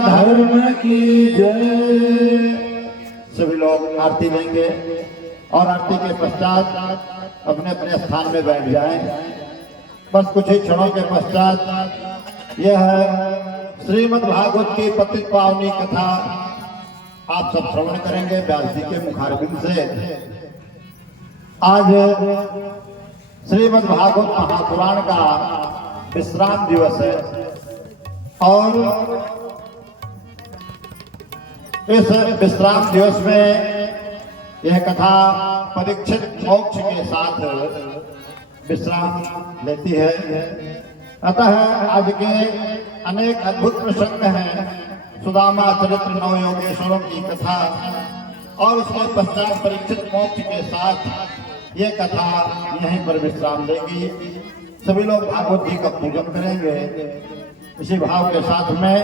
धर्म की जय। सभी लोग आरती देंगे और आरती के पश्चात अपने अपने स्थान में बैठ जाएं। बस कुछ ही क्षणों के पश्चात यह श्रीमद् भागवत की पतित पावनी कथा आप सब श्रवण करेंगे व्यास जी के मुखारबिंद से। आज श्रीमद् भागवत महापुराण का विश्राम दिवस है और इस विश्राम दिवस में यह कथा परीक्षित मोक्ष के साथ विश्राम लेती है। अतः आज के अनेक अद्भुत प्रसंग हैं। सुदामा चरित्र नौ योगेश्वरों की कथा और उसके पश्चात परीक्षित मोक्ष के साथ यह कथा यहीं पर विश्राम लेगी। सभी लोग भागवत जी का पूजन करेंगे। इसी भाव के साथ में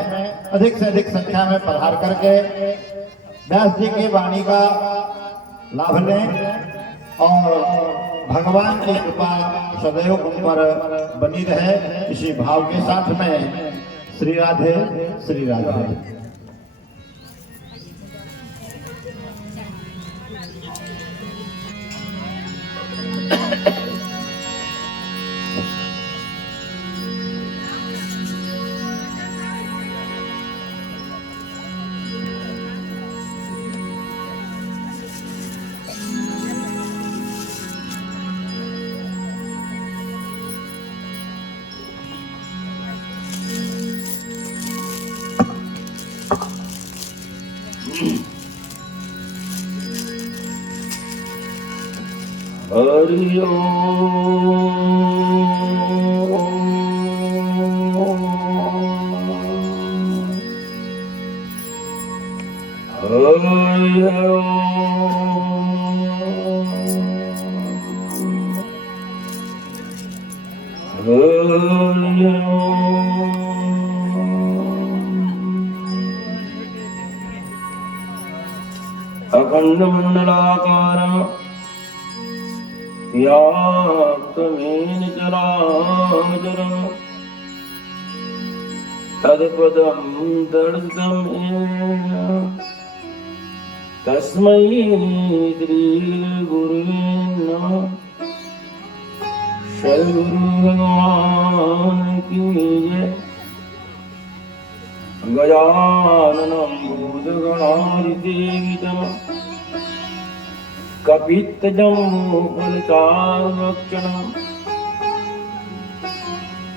अधिक से अधिक संख्या में पधार करके व्यास जी की वाणी का लाभ लें और भगवान की कृपा सदैव उन पर बनी रहे। इसी भाव के साथ में श्री राधे श्री राधे। हरि ओम हरि अखंड मंडलाकारं व्याप्तमेन चराचरं तत्पदं दर्शितं येन तस्मै श्री गुरुवे नमः। सद्गुरु भगवान की जय। गजाननं भूतगणाधिसेवितं कपित्तजम्बूफलचारुभक्षणम्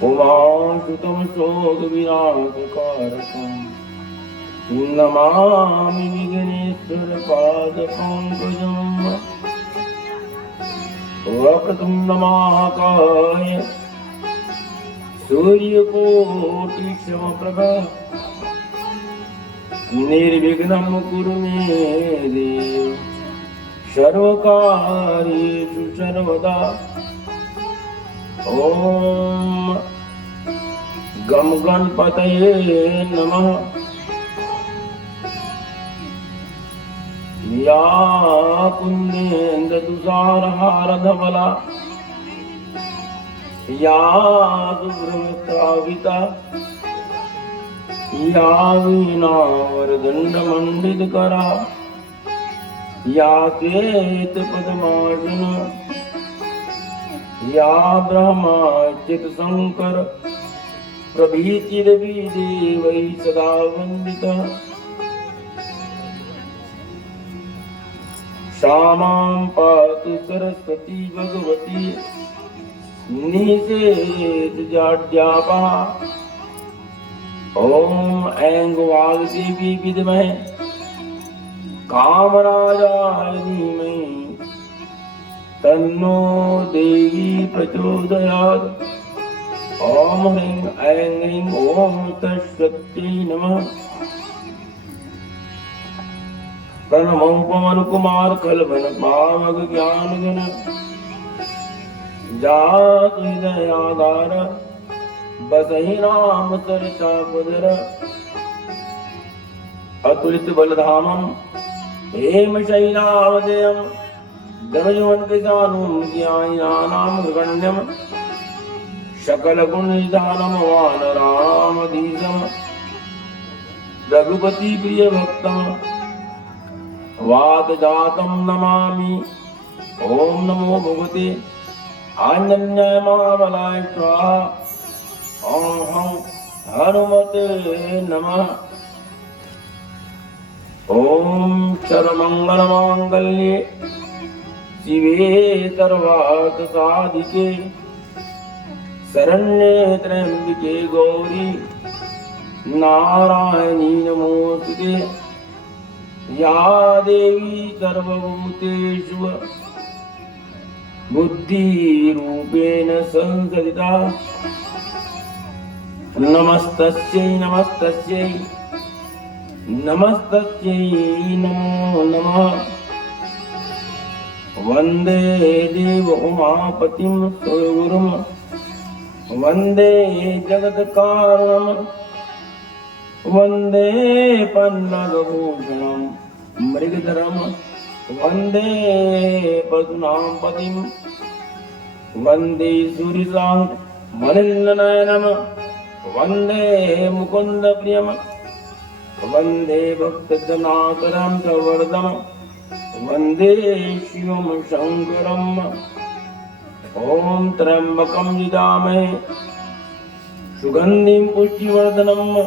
उमासुतं शोकविनाशकारकम् नमामि विघ्नेश्वरपादपङ्कजम्। वक्रतुण्डमहाकाय सूर्यकोटिसमप्रभा निर्विघ्नं कुरु मे देव सर्वकार्येषु सर्वदा। ओम गम गणपतये नमः। या कुन्देन्दुसारहारधवला या दुर्वृत्ताविता या वीणावरदण्डमण्डितकरा या केतपद्मार्जुन या ब्रह्माच्युतशङ्कर प्रभृतिर्वि देवैः सदा वन्दिता। श्यामां पातु सरस्वती भगवती निषेधजाड्यापः। ओम ऐं वाग्देवी विद्महे कामराजाय धीमहि तन्नो देवी प्रचोदयात्। ओम ह्रीं ऐं ह्रीं ओम तत्सत्यै नमः। प्रणमो पवन कुमार कलवन पावक ज्ञान गण जात हृदय आधार बसहि राम चरिता पदर। अतुलित बलधामं हेम शैलावदेयं धनुजवनकृशानुं ज्ञानिनां गण्यं सकल गुण निधानं वानरामधीशं रघुपति प्रिय भक्तम वात जातम नमामि। ओम नमो भगवते आंजनेय महाबलाय स्वाहा। ओम हनुमते नमः। ओम सर्वमंगल मांगल्ये शिवे सर्वार्थ साधिके शरण्ये त्र्यंबके गौरी नारायणी नमोस्तुते। या देवी सर्वभूतेषु बुद्धिरूपेण संस्थिता। नमस्तस्यै नमस्तस्यै नमस्तस्यै नमो नमः। वंदे देव उमापतिं सुरगुरुं वंदे जगत्कारणं वंदे पन्नगभूषणं मृगधरं वंदे पशूनां पतिं वंदे सूर्यशां मलिननयनं वंदे मुकुन्दप्रियं वंदे भक्तजनाकरं प्रवर्धं वंदे शिवं शंकरम्। ओम त्र्यंबकं यजामहे सुगंधिं पुष्टिवर्धनम्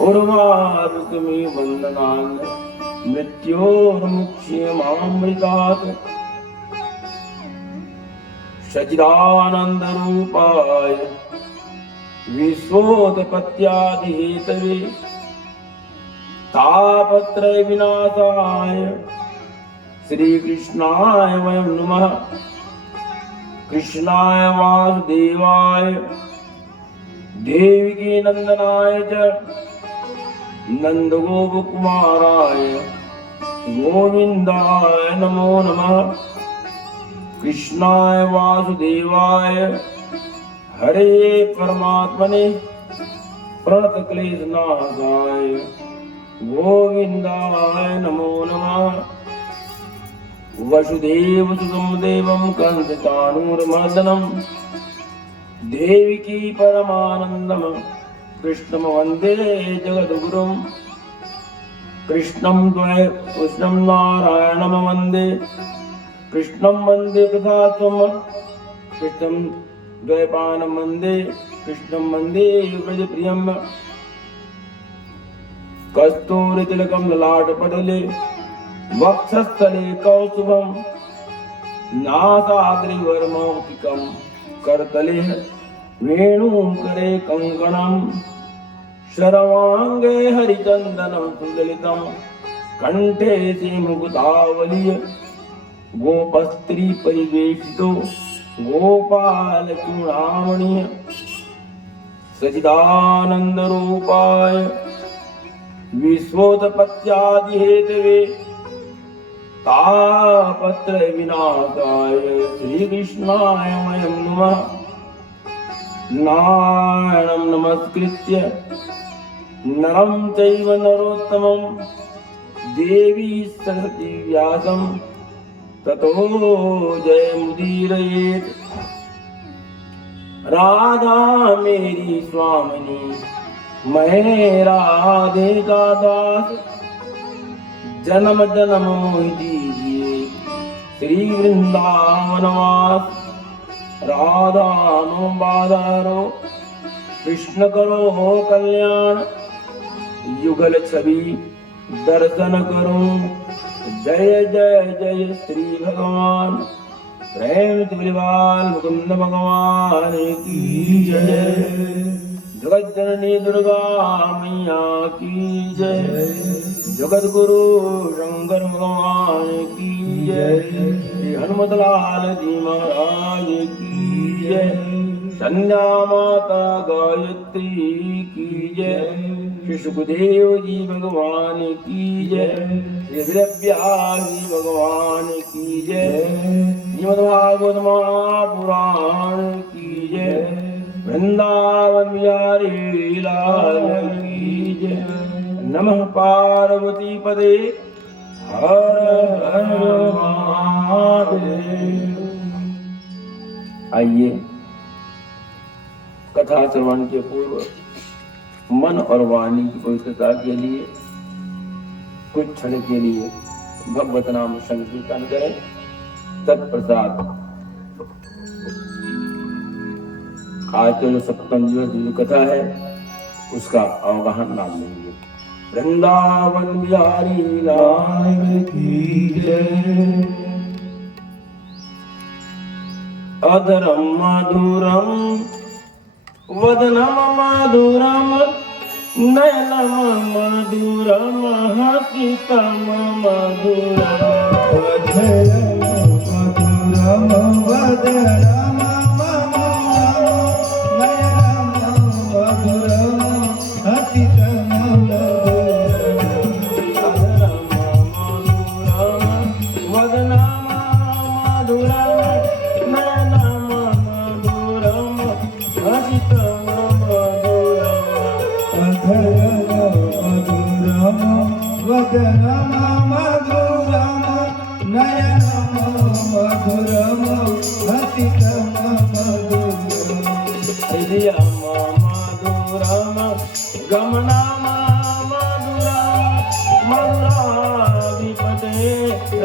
उर्वारुकमिव बन्धनान् मृत्योर्मुक्ष्यमामृतात्। सच्चिदानन्दरूपाय विश्वोत्पत्त्यादिहेतवे तापत्रय विनाशाय श्रीकृष्णाय वयं नमः। कृष्णाय वासुदेवाय देवकी नंदनाय च नंदगोपकुमाराय गोविंदाय नमो नमः। कृष्णाय वासुदेवाय हरे परमात्मने प्रणतक्लेशनाशाय गोविंदाय नमो नमः। वसुदेवसुतं देवं कंसचाणूरमर्दनं देवकी परमानन्दं कृष्णं वन्दे जगद्गुरुं। कृष्णं नारायणं वन्दे कृष्णं वन्दे प्रसादं कृष्णं द्वैपायनं वन्दे कृष्णं वन्दे व्रजप्रियं। कस्तूरितिलकं ललाटपटले वक्षस्थले कौस्तुभं नासाग्रवर्मौक्तिकं करतले वेणुकरे कंकणं शर्वांगे हरिचन्दनं सुललितं कंठे मुकुतावलीय गोपस्त्री परिवेशितो गोपालचूडामणि। सच्चिदानन्दरूपाय विश्वोत्पत्त्यादिहेतवे तापत्रय विनाशाय श्रीकृष्णाय वयं नमः। नारायणं नमस्कृत्य नरं चैव नरोत्तमं देवी सरस्वती व्यासं ततो जयमुदीरयेत्। राधा मेरी स्वामिनी मैं राधे का दास जन्म जन्म मोहि दीजिए श्री वृंदावनवास। राधा नो बाधारो कृष्ण करो हो कल्याण युगल छवि दर्शन करूं। जय जय जय श्री भगवान प्रेम तुलिबाल मुकुंद भगवान की जय। जगत जननी दुर्गा मैया की जय। जगत गुरु शंकर भगवान की जय। श्री हनुमत लाल जी महाराज की जय। संध्या माता गायत्री की जय। श्री सुखदेव जी भगवान की जय। श्री व्यास जी भगवान की जय। श्रीमद्भागवत महापुराण की जय। वृंदावन बिहारी लाल की जय। नमः पार्वती पदे हर हर महादेव। आइए कथा श्रवण के पूर्व मन और वाणी की पवित्रता के लिए कुछ क्षण के लिए भगवत नाम संकीर्तन करें। तत्प्रसाद आज तो जो 57 दिवस की जो कथा है उसका अवगाहन नाम लेंगे। वृंदावन बिहारी लाल की जय। अधरम मधुरम वदनम मधुरम नयनम मधुरम हसितम मधुरम। मधुरम वदनम मधुरम हसितम वदनम मधुरम नयनम मधुरम हसितम मधुरम। हृदयम मधुरम गमनम मधुरम मधुराधिपते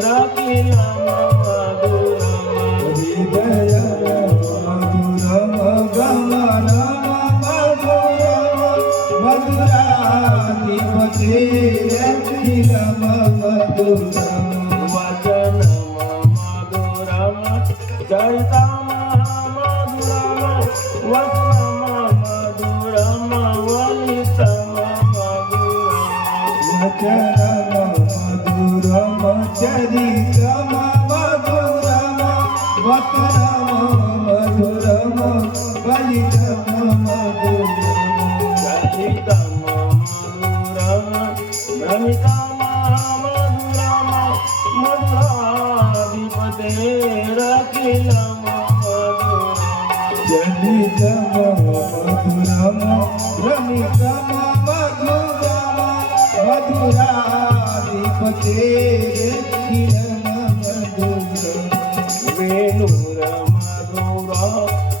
रखिलम मधुरम। हृदयम मधुरम गमनम मधुरम मधुराधिपते रखिलम मधुरम। वचनम मधुरम चरितम मधुरम वचनम मधुरम वलितम मधुरम। वचनम मधुरम चरितम मधुरम वचनम मधुरम वलितम मधुरम। चरितम मधुरम भ्रमितम मधुरम मधुराधिपते रखिलम मधुरम। चरितम मधुरम भ्रमितम मधुरम मधुराधिपते रखिलम मधुरम। वेणुर मधुरा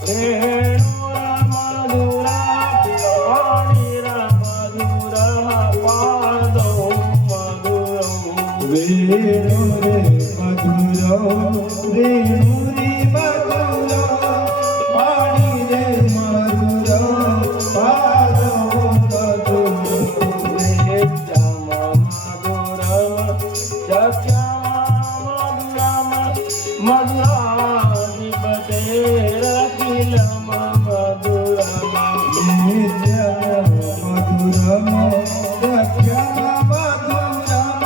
रेणुर मधुरा पाणिर मधुरा पादौ मधुरौ। वेणुरे मधुरौ रेणुरि मधुरौ पाणिरे मधुरौ पादौ मधुरौ। वेद्यम मधुरम चक्षम मधुरम मधुराधिपते रखिलम मधुरम। नित्यम मधुरम सत्यम मधुरम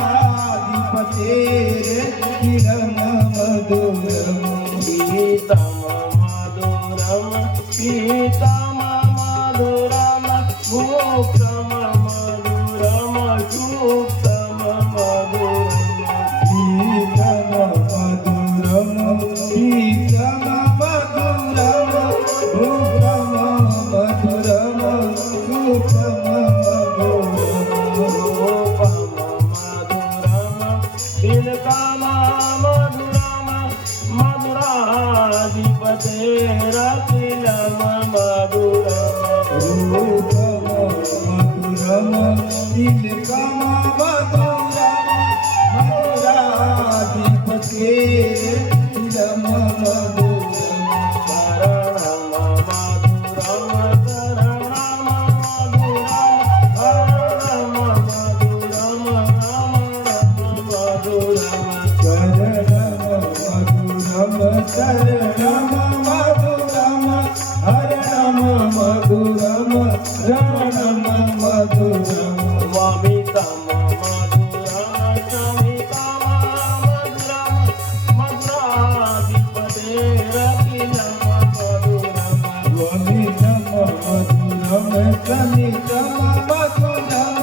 मधुराधिपते रखिलम मधुरम। पीतम मधुरम पीतम मधुरम भूतम मधुरम सूक्तम मधुरम। पीतम मधुरम पीतम मधुरम भूतम मधुरम सुतम मधुरम। रूपम मधुरम तिलकम मधुरम मधुराधिपते रखिलम मधुरम। रूपम मधुरम तिलकम मधुरम मधुराधिपते रखिलम मधुरम। शरणम मधुरम शरणम मधुरम शरणम मधुरम मधुरम। शरणम मधुरम शरणम मधुरम हरणम मधुरम शरणम मधुरम। वामितम मधुरम शमितम मधुरम मधुराधिपते रखिलम मधुरम। वमितम मधुरम समितम मधुरम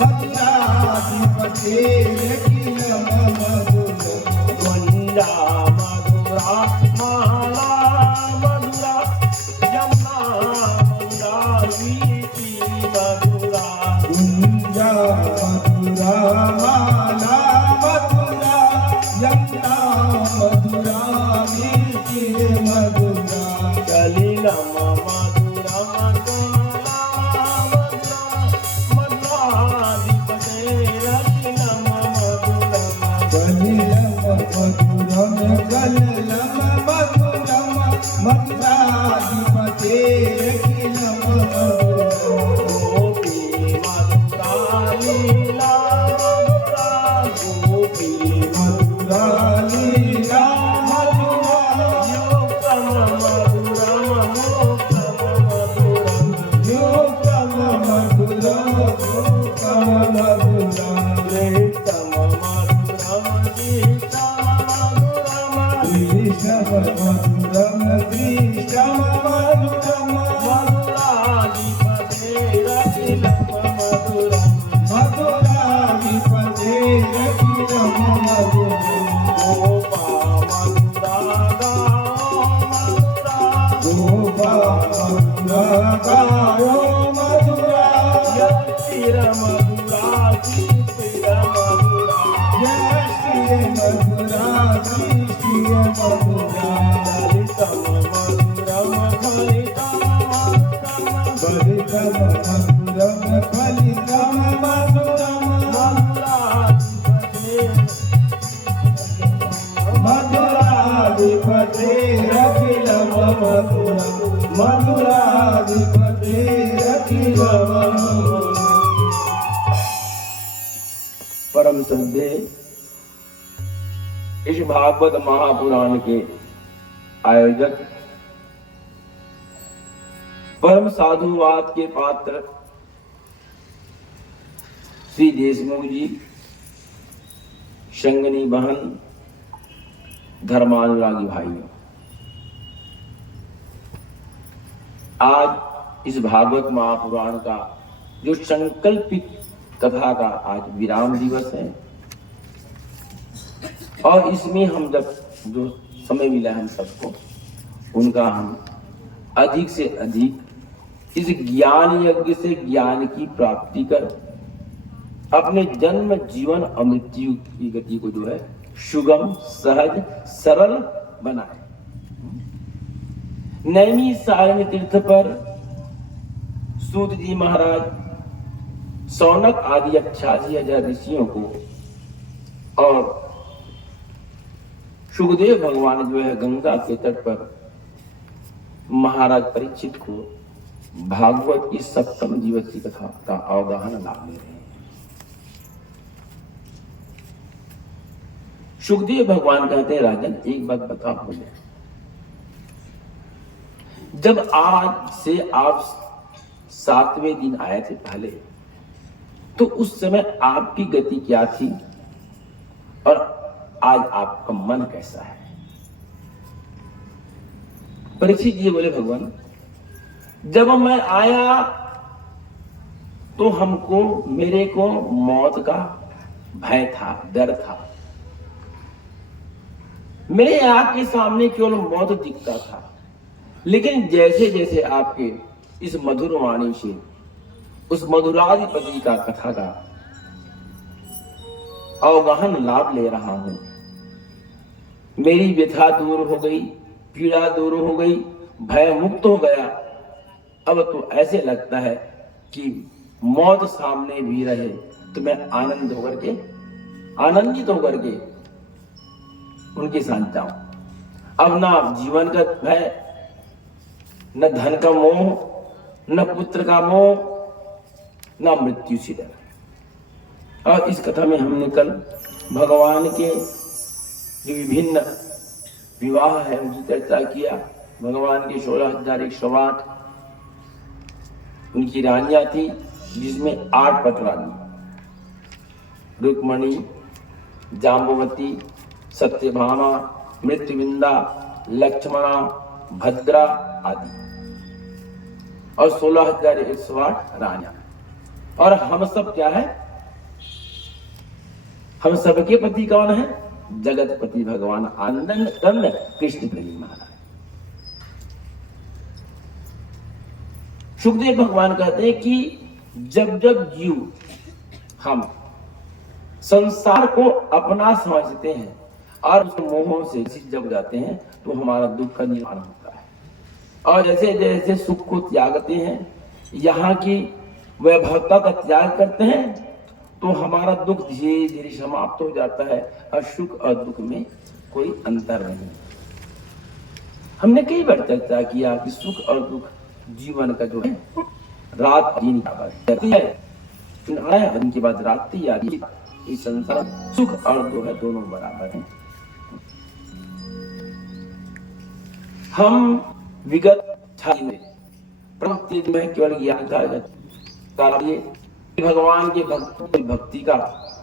मधुराधिपते रखिलम मधुरम। गुंजा मधुरा माला मधुरा यमुना मधुरा वीति मधुरा। गुंजा मधुरा माला मधुरा यमुना मधुरा वीति मधुरा। कलिलम मधुरम कमला मधुराधिपते रखिलम मधुरम गोपा मधुरा गायो मधुरा जय श्री मधुरा श्री मधुरा बलितम मधुरम फलितम मधुरम मधुराधिपते रखिलम मधुरम मधुराधिपते रखिलम परम श्रद्धे इस भागवत महापुराण के आयोजक परम साधुवाद के पात्र श्री देशमुख जी, शंगनी बहन, धर्मानुरागी भाइयों, आज इस भागवत महापुराण का जो संकल्पित कथा का आज विराम दिवस है और इसमें हम जब जो समय मिला हम सबको उनका हम अधिक से अधिक इस ज्ञान यज्ञ से ज्ञान की प्राप्ति कर अपने जन्म जीवन अमृत्यु की गति को जो है सुगम सहज सरल बनाए। नैमी सारणी तीर्थ पर सूत जी महाराज सौनक आदि 88,000 ऋषियों को और सुखदेव भगवान जो है गंगा के तट पर महाराज परीक्षित को भागवत की 7वीं दिवस की कथा का अवगाहन लाभ ले रहे हैं। सुखदेव भगवान कहते हैं, राजन एक बात बता बोले, जब आज से आप 7वें दिन आए थे पहले, तो उस समय आपकी गति क्या थी और आज आपका मन कैसा है? परीक्षित जी बोले, भगवान जब मैं आया तो हमको मेरे को मौत का भय था, डर था। मेरे आंख के सामने केवल मौत दिखता था, लेकिन जैसे जैसे आपके इस मधुर वाणी से उस मधुराधिपति का कथा का अवगाहन लाभ ले रहा हूं, मेरी व्यथा दूर हो गई, पीड़ा दूर हो गई, भय मुक्त हो गया। अब तो ऐसे लगता है कि मौत सामने भी रहे तो मैं आनंदित होकर के उनके साथ जाऊं। अब ना जीवन का भय, न धन का मोह, न पुत्र का मोह, न मृत्यु से डर। और इस कथा में हमने कल भगवान के जो विभिन्न विवाह है उनकी चर्चा किया। भगवान के 16,108 उनकी रानियां थी, जिसमें 8 पटरानी, रुक्मणी, जाम्बवती, सत्यभामा, मृत्युविंदा, लक्ष्मणा, भद्रा आदि, और 16,108 रानियां। और हम सब क्या है? हम सबके पति कौन है? जगतपति भगवान आनंद कंद कृष्ण प्रेमी महाराज। सुखदेव भगवान कहते हैं कि जब जब जीव हम संसार को अपना समझते हैं और उस मोहों से जब जाते हैं तो हमारा दुख का निर्माण होता है। और जैसे जैसे सुख को त्यागते हैं, यहाँ की वैभवता का त्याग करते हैं, तो हमारा दुख धीरे धीरे समाप्त हो जाता है और सुख और दुख में कोई अंतर नहीं। हमने कई बार चर्चा किया कि सुख और दुख जीवन का जो है रात दिन का है, दिन के बाद रात्रि आती है। इस संसार सुख और दुख है, दोनों बराबर हैं। हम विगत में केवल ज्ञान था, भगवान के भक्ति का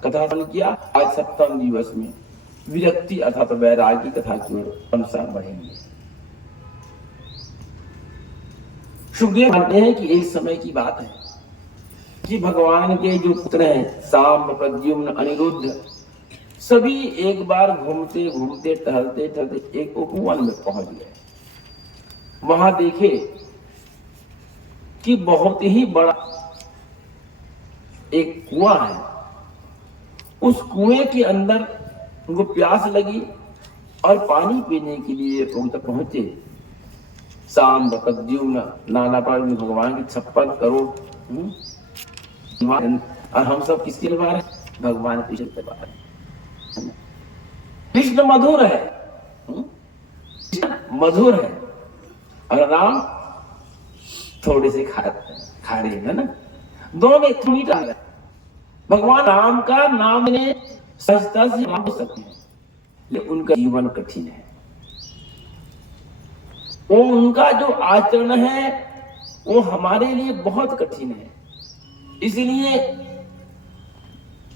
कथा किया। आज 7वें दिवस में विरक्ति अर्थात वैराग्य की कथा की ओर अनुसार बढ़ेंगे। सुखदेव कहते हैं कि एक समय की बात है, कि भगवान के जो पुत्र हैं सांब, प्रद्युम्न, अनिरुद्ध, सभी एक बार घूमते घूमते टहलते टहलते एक उपवन में पहुंच गए। वहां देखे कि बहुत ही बड़ा एक कुआं है। उस कुएं के अंदर उनको प्यास लगी और पानी पीने के लिए उन तक पहुंचे। सांब, प्रद्युम्न, नाना प्रकार भगवान की 56 करोड़ और हम सब किसके लिए बाहर हैं? भगवान कृष्ण के बाहर हैं। कृष्ण मधुर है, मधुर है, और राम थोड़े से खारे है ना, दोनों में थोड़ी डाल है। भगवान राम का नाम ने सहजता से नाम हो सकते हैं, लेकिन उनका जीवन कठिन है। वो उनका जो आचरण है वो हमारे लिए बहुत कठिन है। इसलिए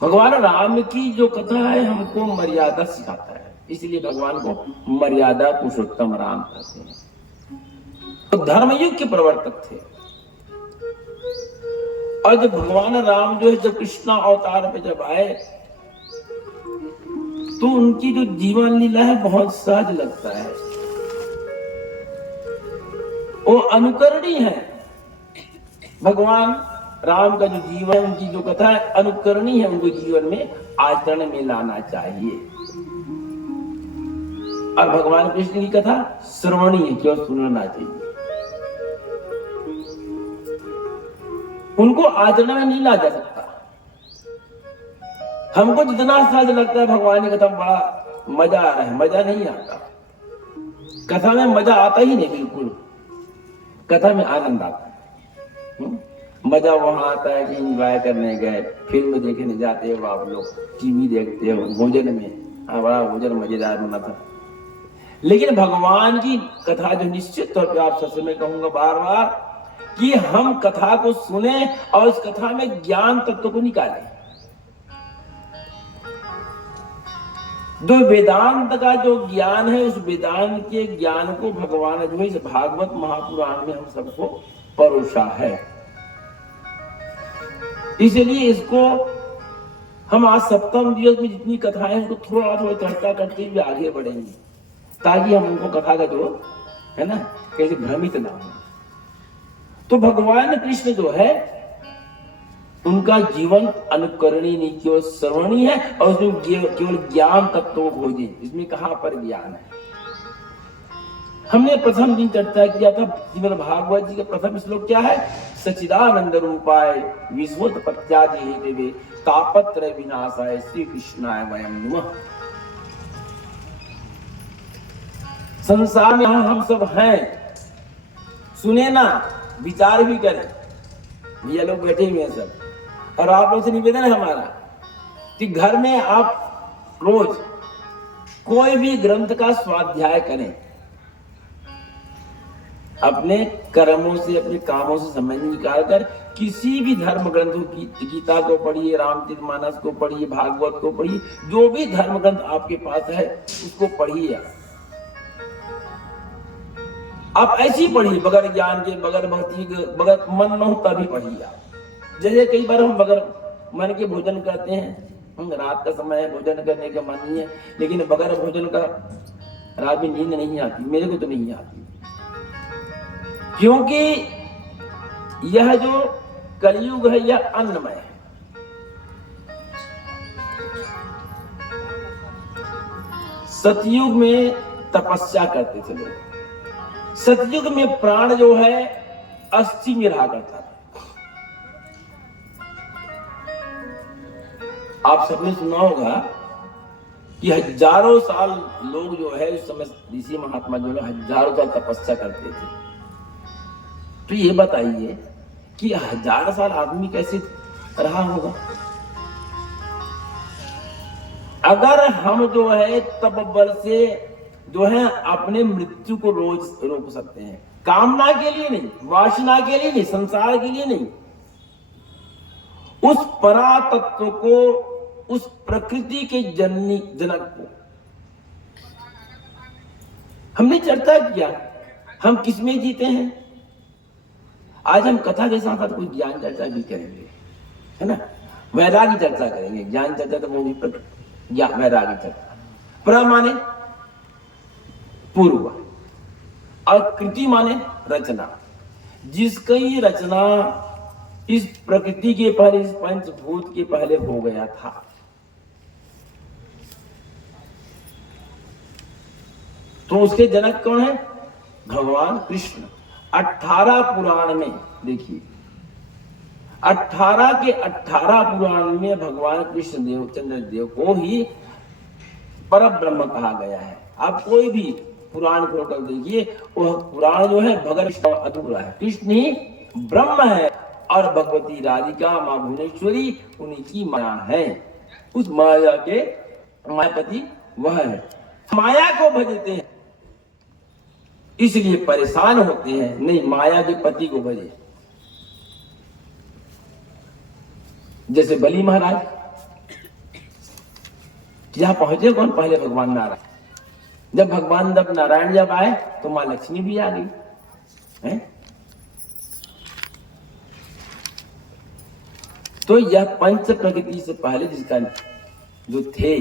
भगवान राम की जो कथा है हमको मर्यादा सिखाता है। इसलिए भगवान को मर्यादा पुरुषोत्तम राम कहते हैं। तो धर्मयुग के प्रवर्तक थे। और जब भगवान राम जो है जब कृष्णा अवतार पे जब आए तो उनकी जो जीवन लीला है बहुत सहज लगता है। वो अनुकरणीय है। भगवान राम का जो जीवन है, उनकी जो कथा है अनुकरणीय है। उनको जीवन में आचरण में लाना चाहिए। और भगवान कृष्ण की कथा श्रवणीय है, क्यों सुनना चाहिए। उनको आचरण में नहीं ला जा सकता। हमको जितना सहज लगता है भगवान की कथा बड़ा मजा आ रहा है, मजा नहीं आता। कथा में मजा आता ही नहीं, बिल्कुल कथा में आनंद आता है। मजा वहां आता है कि एंजॉय करने गए, फिल्म देखने जाते हो आप लोग, टीवी देखते हो, भोजन में बड़ा भोजन मजेदार बना था। लेकिन भगवान की कथा जो निश्चित तौर पे आप सबसे मैं कहूंगा बार बार कि हम कथा को सुने और उस कथा में ज्ञान तत्व को निकालें। जो वेदांत का जो ज्ञान है उस वेदांत के ज्ञान को भगवान जो है इस भागवत महापुराण में हम सबको परोसा है। इसलिए इसको हम आज सप्तम दिवस में जितनी कथाएं हैं उसको थोड़ा थोड़ा चर्चा करते हुए आगे बढ़ेंगे, ताकि हम उनको कथा का जो है ना कैसे भ्रमित ना हो। तो भगवान कृष्ण जो है उनका जीवन अनुकरणीय नहीं, केवल श्रवणीय है। और उसमें केवल ज्ञान तत्व को खोजे। इसमें कहां पर ज्ञान है? हमने प्रथम दिन चर्चा किया था श्रीमद् भागवत जी का प्रथम श्लोक क्या है? सच्चिदानंद रूपाय विश्वोत्पत्त्यादि हेतवे तापत्रय विनाशाय श्री कृष्णाय वयं नमः। संसार में हम सब हैं, सुने ना, विचार भी करें। ये लोग बैठे हुए हैं सब, और आप लोग से निवेदन है हमारा कि घर में आप रोज कोई भी ग्रंथ का स्वाध्याय करें। अपने कर्मों से, अपने कामों से समय निकाल कर किसी भी धर्म ग्रंथों की, गीता को पढ़िए, रामचरितमानस को पढ़िए, भागवत को पढ़िए, जो भी धर्म ग्रंथ आपके पास है उसको पढ़िए। आप ऐसी पढ़िए बगैर ज्ञान के, बगैर भक्ति के, बगैर मन न हो तभी पढ़िए आप। जैसे कई बार हम बगैर मन के भोजन करते हैं, रात का समय है, भोजन करने का मन नहीं है, लेकिन बगैर भोजन का रात में नींद नहीं आती। मेरे को तो नहीं आती, क्योंकि यह जो कलयुग है यह अन्नमय है। सतयुग में तपस्या करते थे लोग। सतयुग में प्राण जो है अस्थि में रहा करता था। आप सबने सुना होगा कि हजारों साल लोग जो है उस समय ऋषि महात्मा जो है हजारों साल तपस्या करते थे। तो ये बताइए कि 1000 साल आदमी कैसे रहा होगा? अगर हम जो है तप बल से जो है अपने मृत्यु को रोज रोक सकते हैं, कामना के लिए नहीं, वासना के लिए नहीं, संसार के लिए नहीं, उस परा तत्व को, उस प्रकृति के जनक को हमने चर्चा किया। हम किसमें जीते हैं? आज हम कथा के साथ साथ कुछ ज्ञान चर्चा भी करेंगे। है ना। वैरागी चर्चा करेंगे, ज्ञान चर्चा तो होगी, वैरागी चर्चा। प्र माने पूर्व और कृति माने रचना। जिसकी रचना इस प्रकृति के पहले, इस पंचभूत के पहले हो गया था। तो उसके जनक कौन है? भगवान कृष्ण। 18 पुराण में देखिए, 18 के 18 पुराण में भगवान कृष्ण देव, चंद्र देव को ही पर ब्रह्म कहा गया है। आप कोई भी पुराण खोलकर देखिए, वह पुराण जो है भगत अधूरा है। कृष्ण ही ब्रह्म है और भगवती राधिका मां भुवनेश्वरी उन्हीं की माया है। उस माया के मायापति वह है। माया को भजते हैं इसलिए परेशान होते हैं, नहीं माया के पति को भजे। जैसे बलि महाराज यहां पहुंचे कौन? पहले भगवान नारायण। जब भगवान जब नारायण जब आए तो मां लक्ष्मी भी आ गई है। तो यह पंच प्रकृति से पहले जिसका जो थे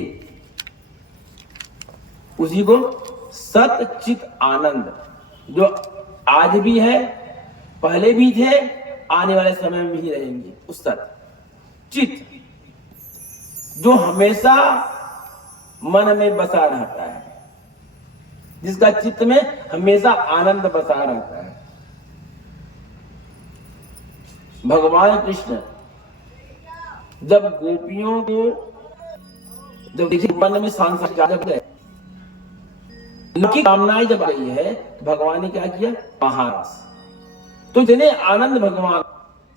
उसी को सत चित आनंद, जो आज भी है, पहले भी थे, आने वाले समय में भी रहेंगे, उस सत चित जो हमेशा मन में बसा रहता है, जिसका चित्त में हमेशा आनंद बसा रहता है। भगवान कृष्ण जब गोपियों को, जब देखिए मन में सांसारिक जब गए, उनकी कामनाएं जब आई है, भगवान ने क्या किया? महारस। तो जितने आनंद भगवान,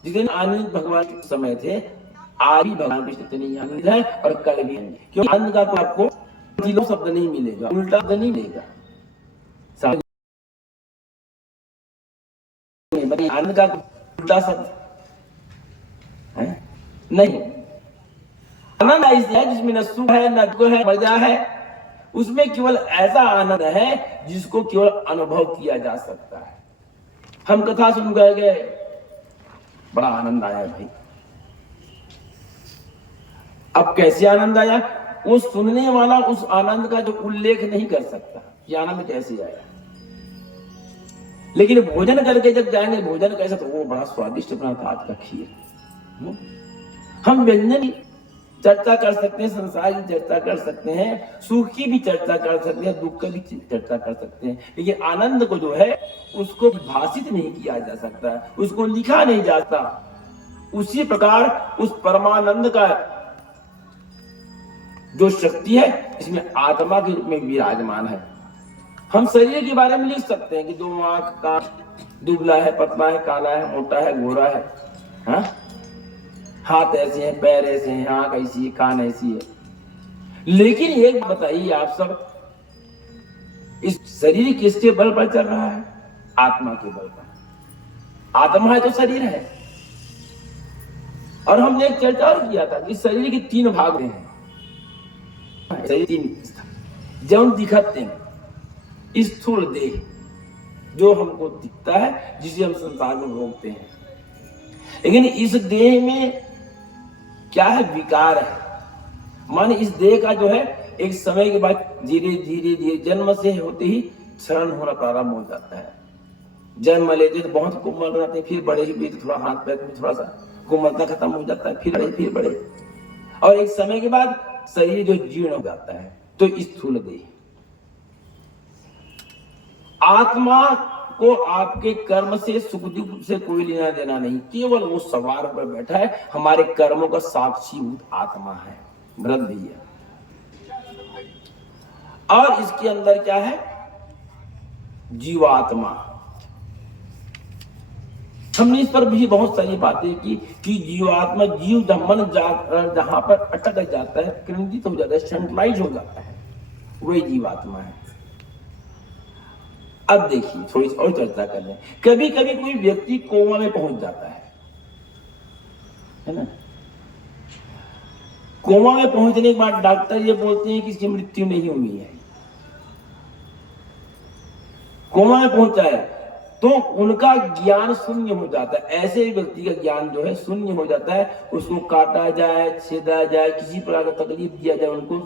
जितने आनंद भगवान के समय थे, आज भी भगवान कृष्ण इतने आनंद है और कल भी है। क्योंकि आनंद का तो आपको तीनों शब्द नहीं मिलेगा, उल्टा शब्द नहीं मिलेगा। आनंद का उल्टा शब्द है नहीं। आनंद ऐसा है जिसमें न सुख है न दुख है, मजा है। उसमें केवल ऐसा आनंद है जिसको केवल अनुभव किया जा सकता है। हम कथा सुन गए, बड़ा आनंद आया भाई। अब कैसे आनंद आया? वो सुनने वाला उस आनंद का जो उल्लेख नहीं कर सकता कि आनंद कैसे आया। लेकिन भोजन करके जब जाएंगे, भोजन कैसा, तो वो बड़ा स्वादिष्ट बना था आज का खीर। हम व्यंजन की चर्चा कर सकते हैं, संसार की चर्चा कर सकते हैं, सुख की भी चर्चा कर सकते हैं, दुख की भी चर्चा कर सकते हैं, लेकिन आनंद को जो है उसको भाषित नहीं किया जा सकता, उसको लिखा नहीं जाता। उसी प्रकार उस परमानंद का जो शक्ति है इसमें आत्मा के रूप में विराजमान है। हम शरीर के बारे में लिख सकते हैं कि दो आंख का, दुबला है, पतला है, काला है, मोटा है, गोरा है, हाँ? हाथ ऐसे हैं, पैर ऐसे हैं, आंख ऐसी है, कान ऐसी है। लेकिन एक बताइए आप सब, इस शरीर किसके बल पर चल रहा है? आत्मा के बल पर। आत्मा है तो शरीर है। और हमने एक चर्चा और किया था कि शरीर के 3 भाग हैं। शरीर 3 जब दिखते हैं, स्थूल देह जो हमको दिखता है, जिसे हम संसार में भोगते हैं। लेकिन इस देह में क्या है? विकार है। माने इस देह का जो है एक समय के बाद धीरे धीरे धीरे जन्म से होते ही क्षरण होना प्रारंभ हो जाता है। जन्म लेते तो बहुत कोमल रहते हैं, फिर बड़े ही तो थोड़ा हाथ पैर में थोड़ा सा कोमलता खत्म हो जाता है, फिर बड़े और एक समय के बाद शरीर जो जीर्ण हो जाता है। तो स्थूल देह। आत्मा को आपके कर्म से, सुख दुख से कोई लेना देना नहीं, केवल वो सवार पर बैठा है, हमारे कर्मों का साक्षीभूत आत्मा है, भरत भैया। और इसके अंदर क्या है? जीवात्मा। हमने इस पर भी बहुत सारी बातें की कि जीवात्मा, जीव मन जहां पर अटक जाता है, केंद्रित हो जाता है, सेंट्रलाइज हो जाता है, वही जीवात्मा है। अब देखिए थोड़ी और चर्चा कर रहे हैं। कभी कभी कोई व्यक्ति कोमा में पहुंच जाता है ना। कोमा में पहुंचने के बाद डॉक्टर ये बोलते हैं कि इसकी मृत्यु नहीं हुई है। कोमा में पहुंचा है, तो उनका ज्ञान शून्य हो जाता है। ऐसे व्यक्ति का ज्ञान जो है शून्य हो जाता है। उसको काटा जाए, छेदा जाए, किसी प्रकार का तकलीफ दिया जाए, उनको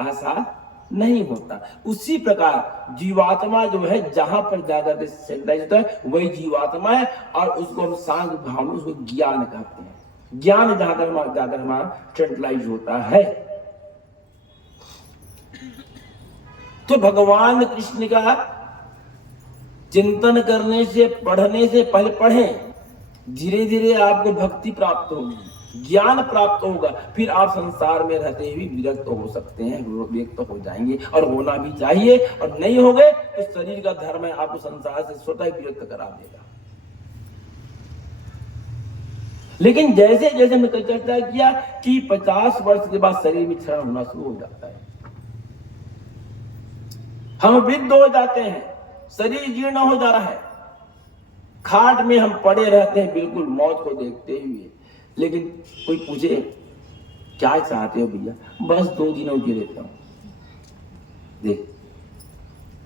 आसान नहीं होता। उसी प्रकार जीवात्मा जो है जहां पर जाकर के सेंट्रलाइज होता है वही जीवात्मा है, और उसको हम सांग भाव में उसको ज्ञान कहते हैं। ज्ञान जाकर हमारा सेंट्रलाइज होता है। तो भगवान कृष्ण का चिंतन करने से, पढ़ने से पहले पढ़ें, धीरे धीरे आपको भक्ति प्राप्त होगी, ज्ञान प्राप्त होगा, फिर आप संसार में रहते हुए विरक्त हो सकते हैं, व्यक्त हो जाएंगे, और होना भी चाहिए। और नहीं हो गए तो शरीर का धर्म है आपको संसार से स्वतः विरक्त करा देगा। लेकिन जैसे जैसे मैंने चर्चा किया कि 50 वर्ष के बाद शरीर में क्षरण होना शुरू हो जाता है, हम वृद्ध हो जाते हैं, शरीर जीर्ण हो जा रहा है, खाट में हम पड़े रहते हैं बिल्कुल मौत को देखते हुए। लेकिन कोई पूछे क्या चाहते हो भैया, बस 2 दिनों की लेता हूं, देख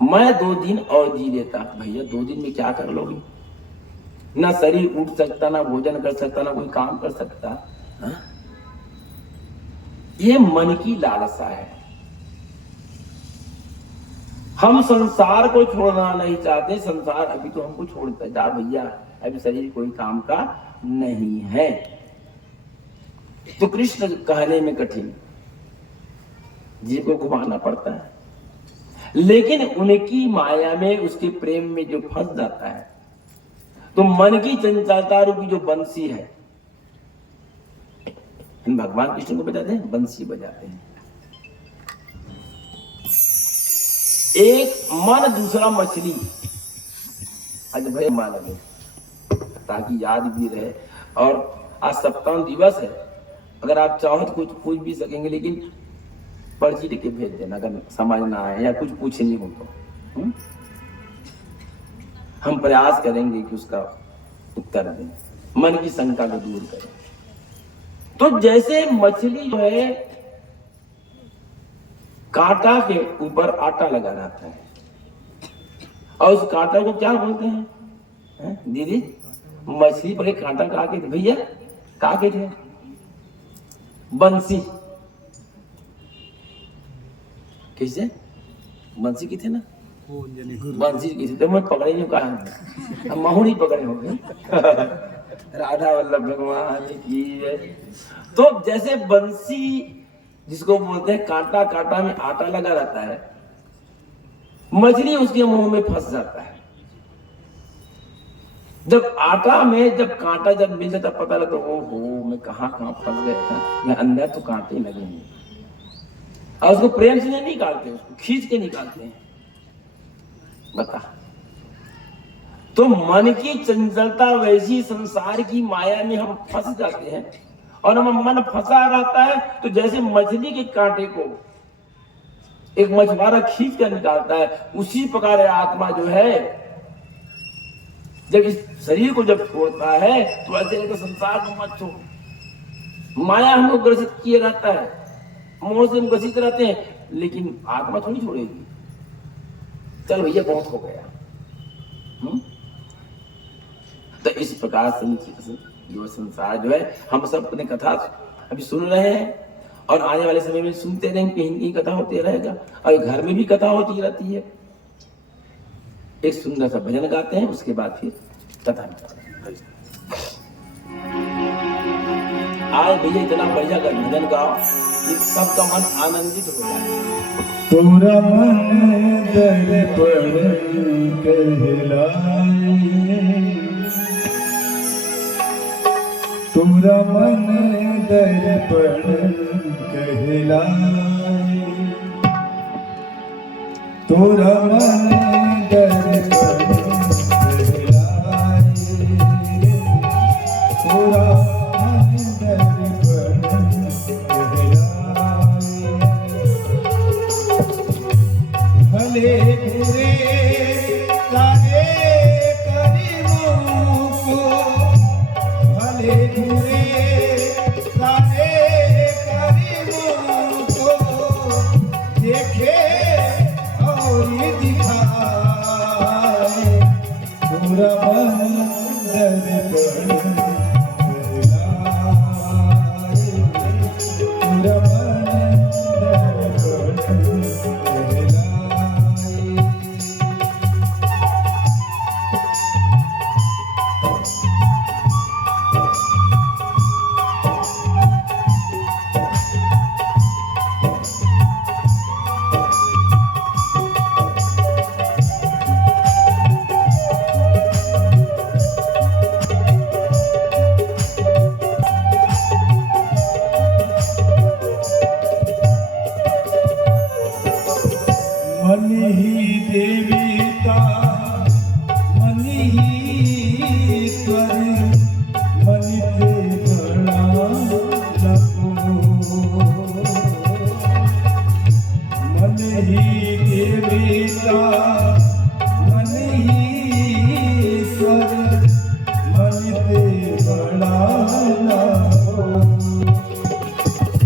मैं 2 दिन और जी लेता। भैया 2 दिन में क्या कर लोगे? ना शरीर उठ सकता, ना भोजन कर सकता, ना कोई काम कर सकता। हा? ये मन की लालसा है। हम संसार को छोड़ना नहीं चाहते, संसार अभी तो हमको छोड़ता जा भैया, अभी शरीर कोई काम का नहीं है। तो कृष्ण कहने में कठिन, जीव को घुमाना पड़ता है, लेकिन उनकी माया में, उसके प्रेम में जो फंस जाता है, तो मन की चंचलता रूपी जो बंसी है, भगवान कृष्ण को बजाते हैं, बंसी बजाते हैं। एक मन दूसरा मछली, आज भाई मान लगे ताकि याद भी रहे। और आज सप्ताह दिवस है, अगर आप चाहो तो कुछ पूछ भी सकेंगे, लेकिन पर्ची लिख के भेज देना अगर समझ ना आए या कुछ पूछने हो तो। हम प्रयास करेंगे कि उसका उत्तर दें, मन की शंका को दूर करें। तो जैसे मछली जो है कांटा के ऊपर आटा लगा रहता है, और उस कांटा को क्या बोलते हैं? दीदी मछली पर एक कांटा कहा के भैया कहा के थे? बंसी। किसे? बंसी की थे ना, बंसी की थी, तो मैं पकड़े नहीं, कहा महू नहीं पकड़े होंगे। राधा वल्लभ भगवान की। तो जैसे बंसी जिसको बोलते हैं कांटा, कांटा में आटा लगा रहता है, मछली उसके मुंह में फंस जाता है। जब आटा में जब कांटा जब मिल जाता पता लगता, ओहो मैं कहां फंस गया था, या अंदर तो कांटे लगे हैं। और उसको प्रेम से नहीं निकालते, उसको खींच के निकालते हैं। बता, तो मन की चंचलता वैसी संसार की माया में हम फंस जाते हैं, और हम मन फंसा रहता है। तो जैसे मछली के कांटे को एक मछुआरा खींच कर निकालता है, उसी प्रकार आत्मा जो है जब इस शरीर को जब छोड़ता है तो ऐसे लगता संसार को मत छोड़। माया हमको ग्रसित किए रहता है, मोह से हम ग्रसित रहते हैं, लेकिन आत्मा थोड़ी छोड़ेगी। चल भैया बहुत हो गया। तो इस प्रकार से जो संसार जो है, हम सब अपने कथा अभी सुन रहे हैं, और आने वाले समय में सुनते रहेंगे, कहीं की कथा होती रहेगा, और घर में भी कथा होती रहती है। एक सुंदर सा भजन गाते हैं, उसके बाद फिर कथा। आज भैया इतना बढ़िया भजन गाओ कि सबका मन आनंदित हो जाए। तोरा मन दर्पण कहलाए, तोरा मन दर्पण कहलाए, तोरा मन दर्पण कहलाए, तोरा मन दर्पण कहलाए। भले बुरे लागे करीमों को, भले बुरे लागे करीमों को, देखे और दिखा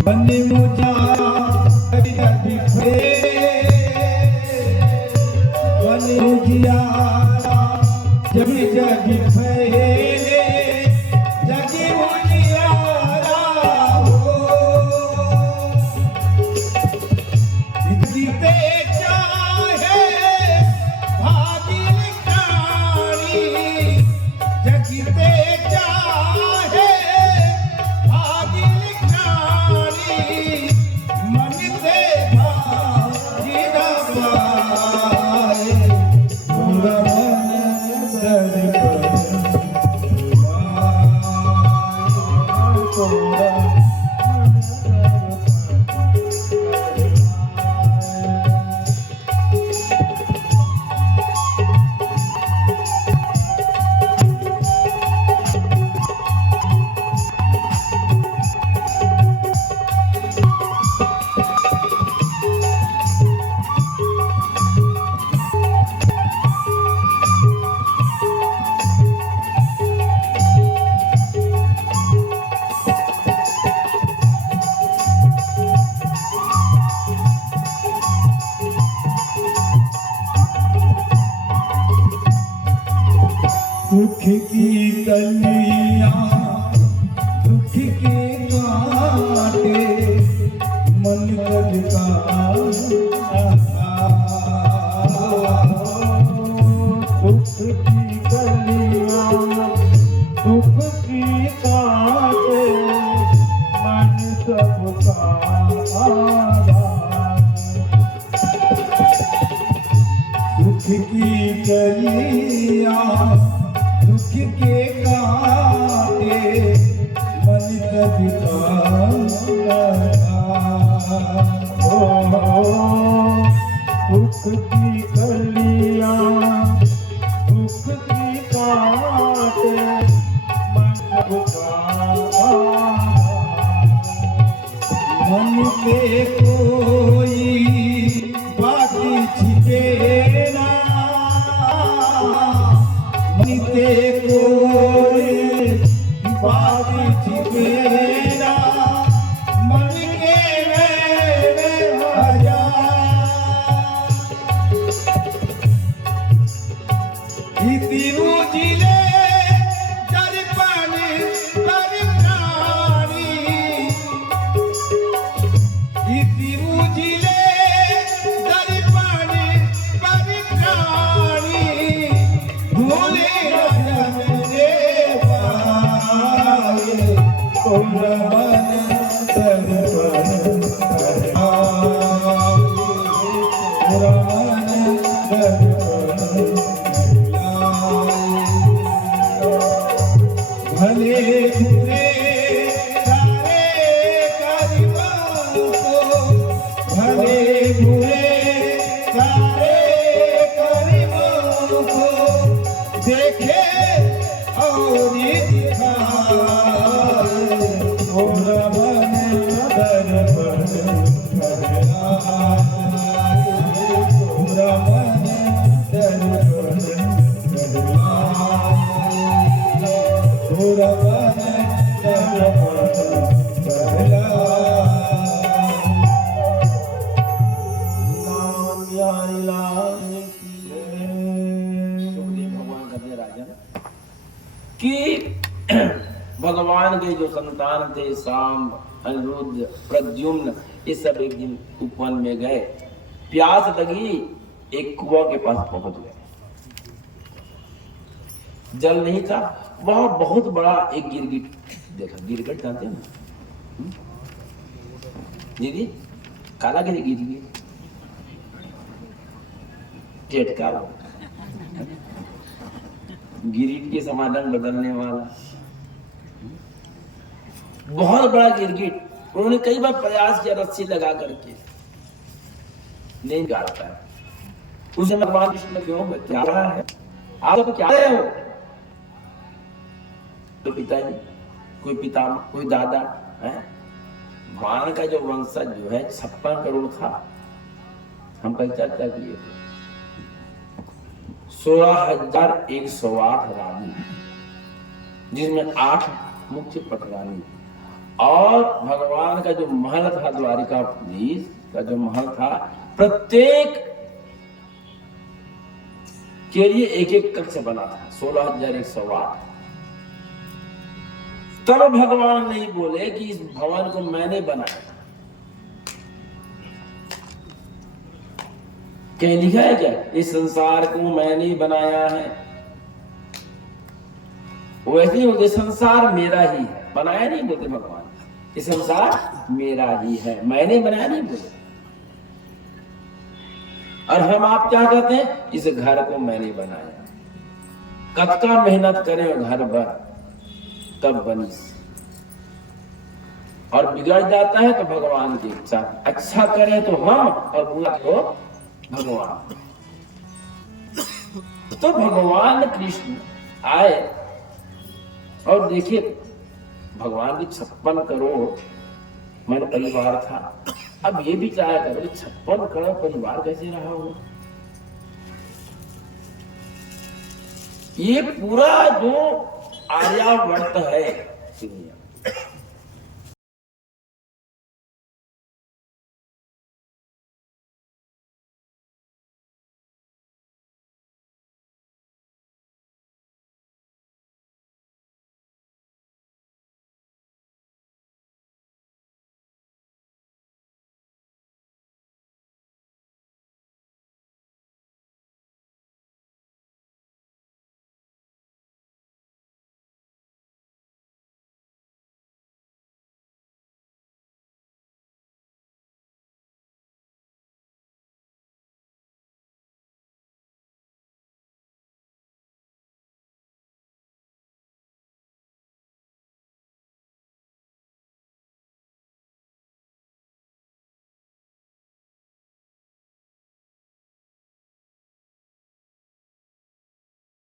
बने मुझा दिखे बने मुझिया जब जग फैले जगी मुझियारा हो जीते चाहे भागिल कानी जगते चाहे भागिल कानी मन से भागी न पाए पूरा मन दुख की कलियां दुख के कांटे मन का दुख की कलियां दुख की कांटे मन सबका दुख की कलियां दुख के कांटे मन कदिका दुख की कलियां दुख की कांटे मन कदिका मन पे कोई बाकी छिपे ना ते कोई बात छिपेरा मन के में आजा इति उजिले दर्पण दर्पणारी इति उजिले दर्पण दर्पणारी भोले भले बुरे सारे करीबों को भले बुरे सारे करीबों को देखे और दिखाए और मन दर्पण कि भगवान के जो संतान थे शाम अनिरुद्ध प्रद्युम्न ये सब एक दिन उपवन में गए प्यास लगी एक कुआं के पास पहुंच गए जल नहीं था वहां बहुत बड़ा एक गिरगिट देखा गिरगिट जानते हैं ना दीदी काला गिरगिट टेटका गिरगिट के समाधान बदलने वाला बहुत बड़ा गिरगिट उन्होंने कई बार प्रयास किया रस्सी लगा करके नहीं गाड़ पाया उसे भगवान कृष्ण क्यों क्या रहा है आप तो क्या रहे हो तो पिताजी कोई पिता कोई दादा है भगवान का जो वंशज जो है 56 करोड़ था हम कल चर्चा किए थे 16,108 रानी जिसमें 8 मुख्य पटरानी और भगवान का जो महल था, द्वारिकाधीश का जो महल था, प्रत्येक के लिए एक एक कक्ष बना था, 16,108। तब भगवान नहीं बोले कि इस भवन को मैंने बनाया। कहीं लिखा है क्या इस संसार को मैंने बनाया है? वैसे ही बोलते संसार मेरा ही है, बनाया नहीं बोलते भगवान। ये संसार मेरा ही है, मैंने बनाया नहीं बोले। और हम आप क्या कहते हैं? इस घर को मैंने बनाया। कतका मेहनत करें घर भर तब बनी, और बिगड़ जाता है तो भगवान की इच्छा। अच्छा करें तो हम और बुरा तो भगवान। तो भगवान कृष्ण आए और देखिए भगवान की 56 करोड़ मन परिवार था। अब ये भी चाहे करो 56 करोड़ परिवार कैसे रहा होगा? ये पूरा जो आर्यावर्त है